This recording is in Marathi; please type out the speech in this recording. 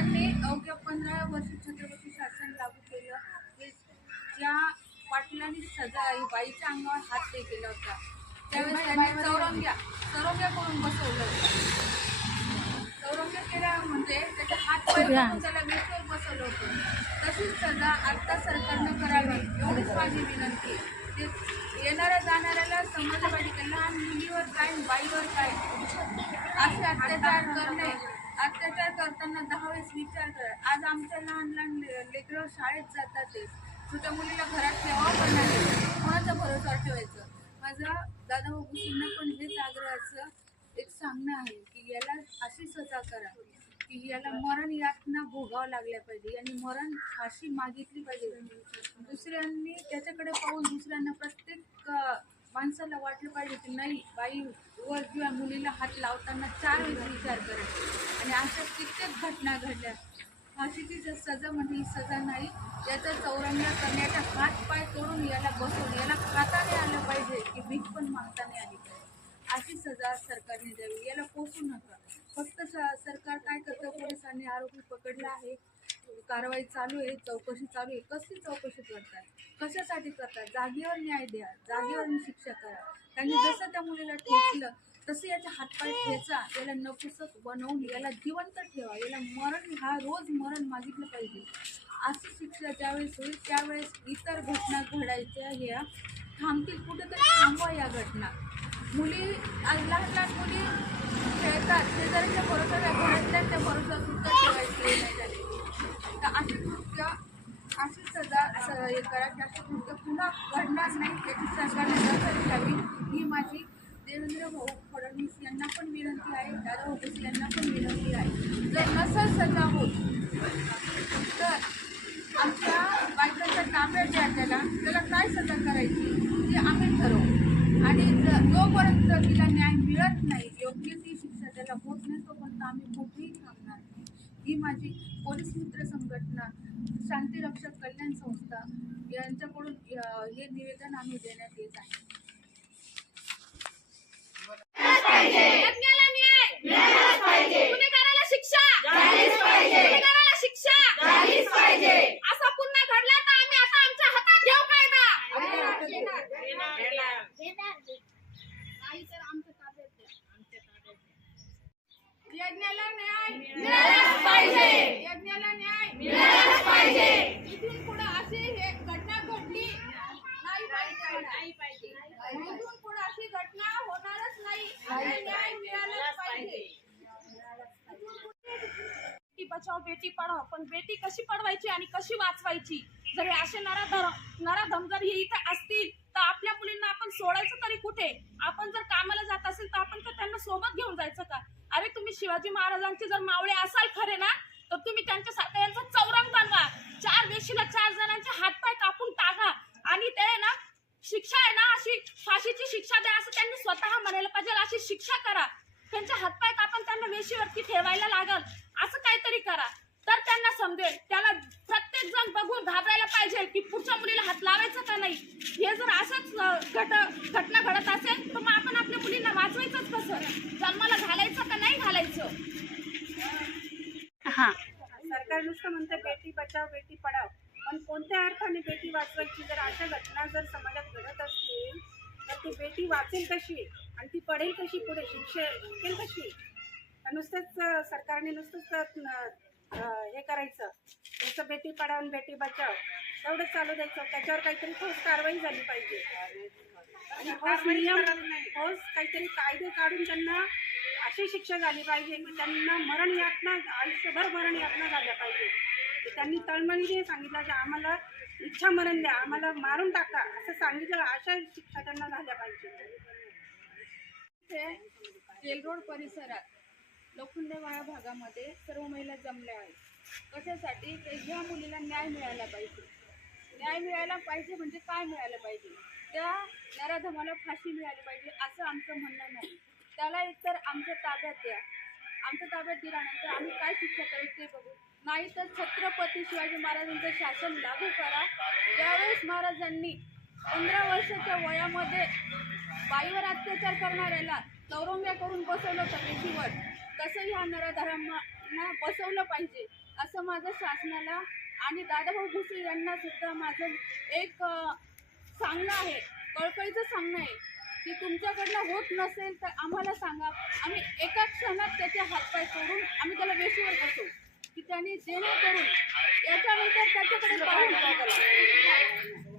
त्यांनी अवघ्या 15 वर्ष छत्रपती शासन लागू केलं. ज्या पाटलांनी सजा बाईच्या अंगावर हात ते केला होता त्यावेळेस त्यांनी चौरंग्या करून बसवलं होतं. चौरंग्या केल्या म्हणजे त्याचे हात पाय करून त्याला वेशीवर बसवलं होतं. तशीच सजा आता सरकारनं करावी एवढीच माझी विनंती. ते येणाऱ्या जाणाऱ्याला समजलं पाहिजे की लहान मुलीवर काय बाईवर काय असे अत्याचार करताना 10 वेळेस विचार करा. आज आमच्या लहान लहान लेकरं शाळेत जातात ते छोट्या मुलीला घरात ठेवावं पण नाही, कोणाचा भरोसा ठेवायचं. माझा दादाभाऊ भुसेंना पण हेच आग्रहाचं एक सांगणं आहे की याला अशी सजा करा की याला मरण यातना भोगावं लागल्या पाहिजे आणि मरण फाशी मागितली पाहिजे. दुसऱ्यांनी त्याच्याकडे पाहून दुसऱ्यांना प्रत्येक माणसाला वाटलं पाहिजे की नाही बाईवर किंवा मुलीला हात लावताना 4 वेळेस विचार करा. आणि अशा कित्येक घटना घडल्या. फाशीची सजा म्हणजे ही सजा नाही, याचा चौरंगा करण्याचा हात पाय तोडून याला बसवून याला खाता नाही आलं पाहिजे की भीक पण मागता नाही आली पाहिजे. अशी सजा सरकारने द्यावी. याला पोसू नका. फक्त सरकार काय करतं, पोलिसांनी आरोपी पकडला आहे, कारवाई चालू आहे, चौकशी चालू आहे. कसली चौकशी करतात, कशासाठी करतात? जागेवर न्याय द्या, जागेवर शिक्षा करा. त्यांनी जसं त्या मुलीला ठेचलं तसं याचे हातपाय ठेचा, याला नपुसक बनवून याला जिवंत ठेवा. याला मरण रोज मरण मागितलं पाहिजे. अशी शिक्षा ज्यावेळेस होईल त्यावेळेस इतर घटना घडायच्या ह्या थांबतील. कुठेतरी थांबवा या घटना. मुली आज लहान लहान मुली खेळतात, शेजाऱ्यांच्या भरोश्यावर घरातल्या भरोश्यावर सुद्धा ठेवायची नाही झाली. तर अशी सजा करा की अशी कृत्य पुन्हा घडणार नाही याची सरकारने दखल घ्यावी. ही माझी देवेंद्र भाऊ फडणवीस यांना पण विनंती आहे, दादाभाऊ भुसे यांना पण विनंती आहे. जर नसेल सजा होत तर आमच्या बायकांच्या ताब्यात द्या. त्याला काय सजा करायची ती आम्ही ठरवू. आणि जोपर्यंत तिला न्याय मिळत नाही, योग्य ती शिक्षा त्याला होत नाही, तोपर्यंत आम्ही कुठेही थांबणार नाही. ही माझी पोलीस मित्र संघटना, शांतीरक्षक कल्याण संस्था यांच्याकडून हे निवेदन आम्ही देण्यात येत आहे. गुन्हेगाराला शिक्षा झालीच पाहिजे. गुन्हेगाराला शिक्षा झालीच पाहिजे. असा पुन्हा घडला तर आम्ही आता आमच्या हातात घेऊ कायदा. यज्ञाला न्याय मिळालाच पाहिजे. यज्ञाला न्याय मिळालाच पाहिजे. इथून पुढे अशी घटना घडली नाही पाहिजे. इथून पुढे अशी घटना होणारच नाही. न्याय मिळालाच पाहिजे. बेटी बचाव बेटी पढाव, पण बेटी कशी पडवायची आणि कशी वाचवायची? जर हे असे नराधम जर हे इथे असतील तर आपल्या मुलींना आपण सोडायचं तरी कुठे? आपण जर कामाला जात असेल तर आपण तर त्यांना सोबत घेऊन जायचं का? अरे तुम्ही शिवाजी महाराजांचे जर मावळे असाल खरे ना, तर तुम्ही त्यांच्यासाठी यांचा चौरंग बनवा. 4 वेशीला 4 जणांचे हातपाय कापून टाका आणि ते ना शिक्षा आहे ना अशी फाशीची शिक्षा द्या असं त्यांनी स्वतः म्हणायला पाहिजे. अशी शिक्षा करा. त्यांचे हातपाय कापून त्यांना वेशीवरती ठेवायला लागल असं काहीतरी करा, तर त्यांना समजेल. त्याला प्रत्येक जण बघून घाबरायला पाहिजे की पुढच्या मुलीला हात लावायचा का नाही. हे जर असंच घटना घडत असेल तर मग आपण आपल्या मुलींना वाचवायचंच कसं? जन्माला घालायचं का नाही घालायचं? सरकार नुसतं म्हणतं बेटी बचाव बेटी पढाव, पण कोणत्या अर्थाने बेटी वाचवायची? जर अशा घटना जर समाजात घडत असतील तर ती बेटी वाचेल कशी आणि ती पडेल कशी, पुढे शिकेल कशी? नुसतंच सरकारने हे करायचं, नुसतं बेटी पढाव आणि बेटी बचाव एवढंच चालू द्यायचं. त्याच्यावर काहीतरी ठोस कारवाई झाली पाहिजे आणि ठोस काहीतरी कायदे काढून त्यांना अशी शिक्षा झाली पाहिजे की त्यांना मरण यातना, आयुष्यभर मरण यातना झाल्या पाहिजे. त्यांनी तळमळीने सांगितलं की आम्हाला इच्छा मरण द्या, आम्हाला मारून टाका असं सांगितलं. अशा शिक्षा त्यांना झाल्या पाहिजे. जेल रोड परिसरात लोखंडेवाडा भागामध्ये सर्व महिला जमल्या आहेत. कशासाठी? तर ह्या मुलीला न्याय मिळाला पाहिजे. न्याय मिळायला पाहिजे म्हणजे काय मिळालं पाहिजे? त्या नराधमाला फाशी मिळाली पाहिजे असं आमचं म्हणणं नाही. त्याला एकतर आमच्या ताब्यात द्या. आमच्या ताब्यात दिल्यानंतर आम्ही काय शिक्षा करायची ते बघू. नाही तर छत्रपती शिवाजी महाराजांचं शासन लागू करा. ज्यावेळेस महाराजांनी 15 वर्षाच्या वयामध्ये बाईवर अत्याचार करणाऱ्याला चौरंग्या करून बसवलं होतं वेशीवर, तसं ह्या नराधमांना बसवलं पाहिजे असं माझं शासनाला आणि दादाभाऊ भुसे यांना सुद्धा माझं एक सांगणं आहे, कळकळीचं सांगणं आहे की तुमच्याकडनं होत नसेल तर आम्हाला सांगा. आम्ही एका क्षणात त्याचे हातपाय तोडून आम्ही त्याला वेशीवर बसवू की त्यांनी जेणेकरून याच्यानंतर त्याच्याकडे पाहून